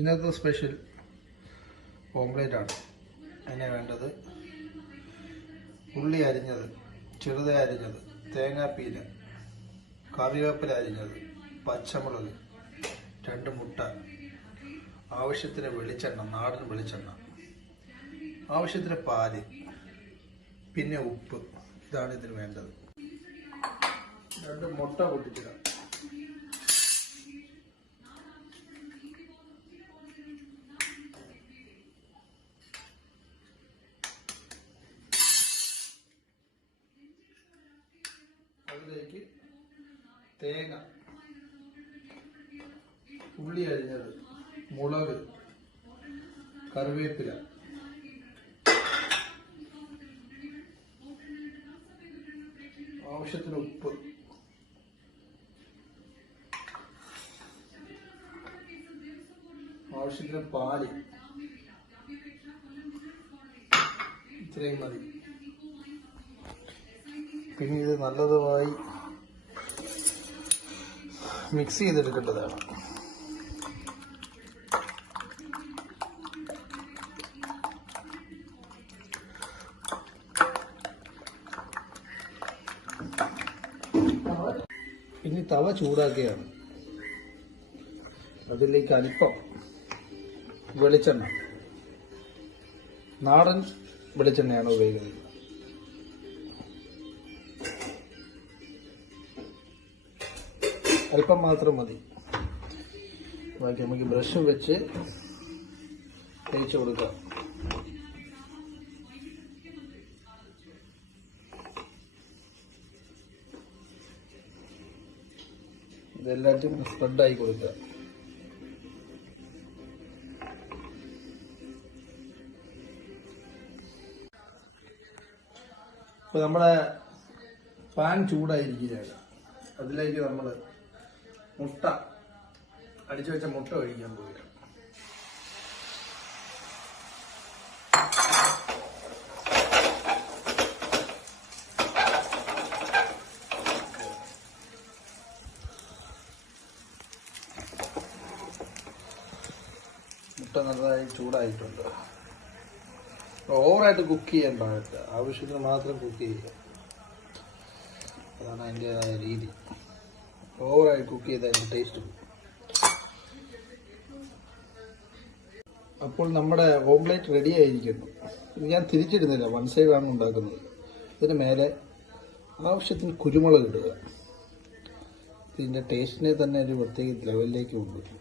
ഇന്നത്തെ special omelette ആണ്. അതിന് വേണ്ടത് ഉള്ളി അരിഞ്ഞത്, ചെറുതായി അരിഞ്ഞത്, തേങ്ങാപ്പീര, കറിവേപ്പില അരിഞ്ഞത്, പച്ചമുളക്, 2 മുട്ട, ആവശ്യത്തിന് വെളിച്ചെണ്ണ, നാടൻ വെളിച്ചെണ്ണ, ആവശ്യത്തിന് പാല്, പിന്നെ ഉപ്പ്. ഇതാണ് ഇതിന് വേണ്ടത്. 2 മുട്ട പൊട്ടിച്ചിടാം. അതിലേക്ക് തേങ്ങ, ഉള്ളി അരിഞ്ഞത്, മുളക്, കറിവേപ്പില, ആവശ്യത്തിന് ഉപ്പ്, ആവശ്യത്തിന് പാല്, ഇത്രയും മതി. പിന്നെ ഇത് നല്ലതുമായി മിക്സ് ചെയ്തെടുക്കേണ്ടതാണ്. ഇനി തവ ചൂടാക്കുകയാണ്. അതിലേക്ക് അല്പം വെളിച്ചെണ്ണ, നാടൻ വെളിച്ചെണ്ണയാണ് ഉപയോഗിക്കുന്നത്. അല്പം മാത്രം മതി. ബാക്കി നമുക്ക് ബ്രഷ് വെച്ച് തേച്ച് കൊടുക്കാം. ഇതെല്ലാറ്റും സ്പ്രെഡായി കൊടുക്കുക. ഇപ്പൊ നമ്മുടെ പാൻ ചൂടായിരിക്കുകയാണ്. അതിലേക്ക് നമ്മൾ മുട്ട, അടിച്ചു വെച്ച മുട്ട ഒഴിക്കാൻ പോവുകയാണ്. മുട്ട നല്ലതായി ചൂടായിട്ടുണ്ട്. ഓവറായിട്ട് കുക്ക് ചെയ്യാൻ പാടില്ല, ആവശ്യത്തിന് മാത്രം കുക്ക് ചെയ്യുക. അതാണ് അതിൻ്റെതായ രീതി. ഓവറായി കുക്ക് ചെയ്ത് അതിൻ്റെ ടേസ്റ്റ് പോകും. അപ്പോൾ നമ്മുടെ ഓംലേറ്റ് റെഡി ആയിരിക്കുന്നു. ഇത് ഞാൻ തിരിച്ചിടുന്നില്ല, 1 സൈഡാണ് ഉണ്ടാക്കുന്നത്. ഇതിന് മേലെ ആവശ്യത്തിന് കുരുമുളക് ഇടുക. ഇതിൻ്റെ ടേസ്റ്റിനെ തന്നെ ഒരു പ്രത്യേക ലെവലിലേക്ക് കൊണ്ടുവരും.